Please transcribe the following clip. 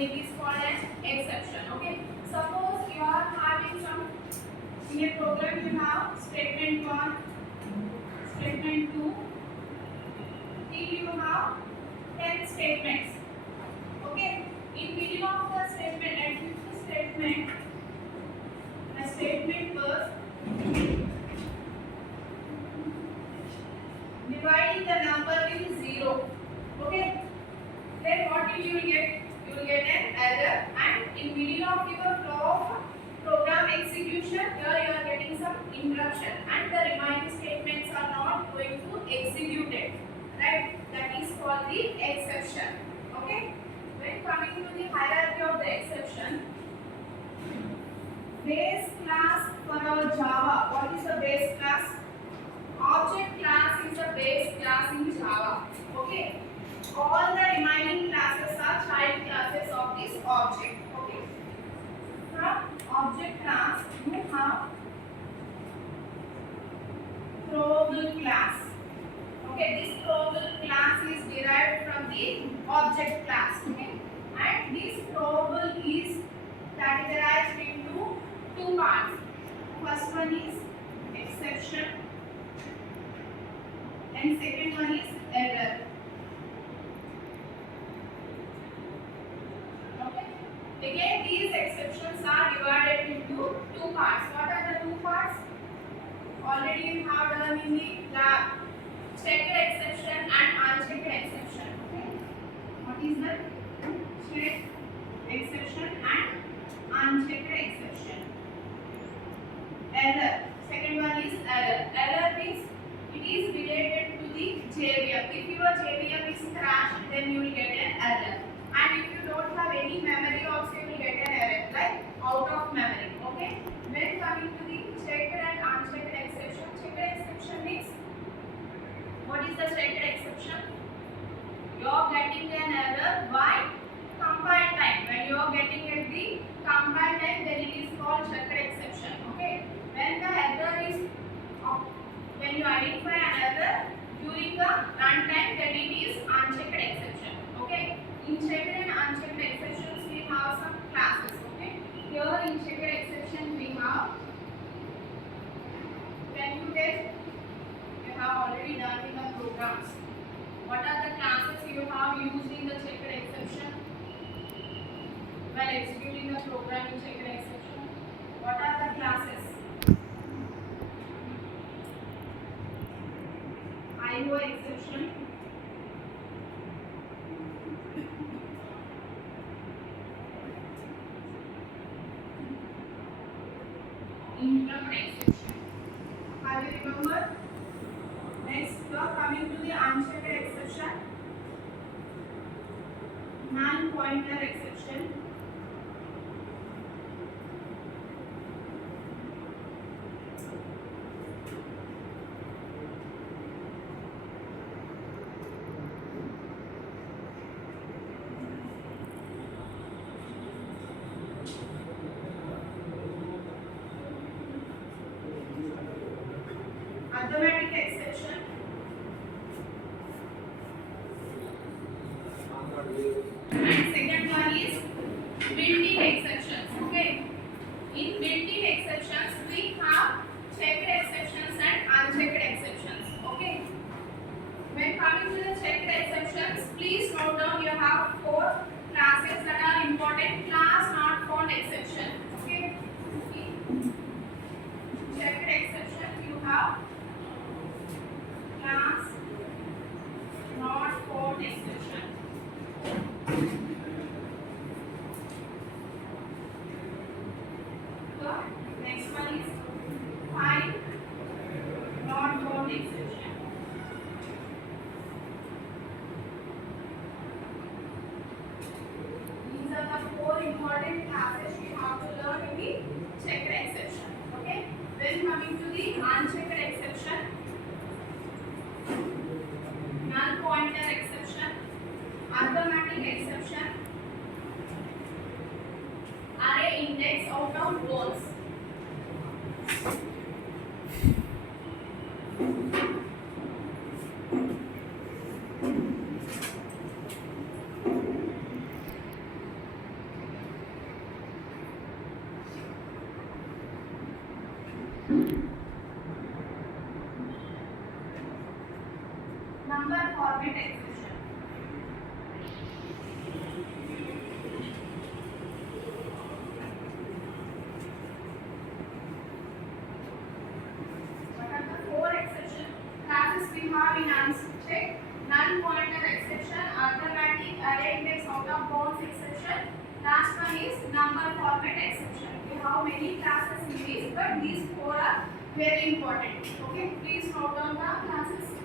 then it is called as exception. Okay. Suppose you are having some in a program, you have statement 1, statement 2, till you have 10 statements. Okay. In middle of the statement, at fifth statement, the statement was dividing the number with 0. Okay. Then what will you get? You will get an error, and in middle of your flow of program execution, here you are getting some interruption, and the remaining statements are not going to execute it. Right? That is called the exception. Okay. When coming to the hierarchy of the exception, base class for our Java. What is the base class? Object class is the base class in Java. Okay. All the remaining classes are child classes of this object. Okay. From object class, you have throwable class. Okay, this throwable class is derived from the object class. Okay, and this throwable is categorized into two parts. First one is exception, and second one is error. Again, these exceptions are divided into two parts. What are the two parts? Already you have done in the lab. Checked exception and unchecked exception. Okay. What is that? Checked exception and unchecked exception. Error. Second one is error. Error means it is related to the JVM. If your JVM is crashed, then you will get an error. And if you don't have any memory also, you will get an error like out of memory. Okay. When coming to the checked and unchecked exception, checked exception means what is the checked exception? You are getting an error by compile time. When you are getting at the compile time, then it is called checked exception. Okay. When the error is when you identify an error during the runtime, then it is unchecked exception. Okay. In checked and unchecked exceptions, we have some classes. Okay. Here in checked exception, we have. Can you tell? You have already done in the programs. What are the classes you have used in the checked exception? While executing the program in checked exception, what are the classes? IO exception. Interrupt exception. Have you remembered? Next, we are coming to the unchecked exception. Null pointer exception. Arithmetic exception. And second one is built-in exceptions. Okay. In built-in exceptions, we have checked exceptions and unchecked exceptions. Okay. When coming to the checked exceptions, please note down you have 4 classes that are important. Class not found exception. Okay. In checked exception, you have class not found exception. The next one is find not found exception. These are the 4 important classes we have to learn in the checked exception. Okay. Then coming to the unchecked exception. Null pointer exception, arithmetic exception, array index out of rows. number format exception. What are the 4 exception classes we have in uncheck? Null pointer exception, arithmetic, array index out of bounds exception. Last one is number format exception. We have many classes in this, but these 4 are very important. Okay, please note down the classes.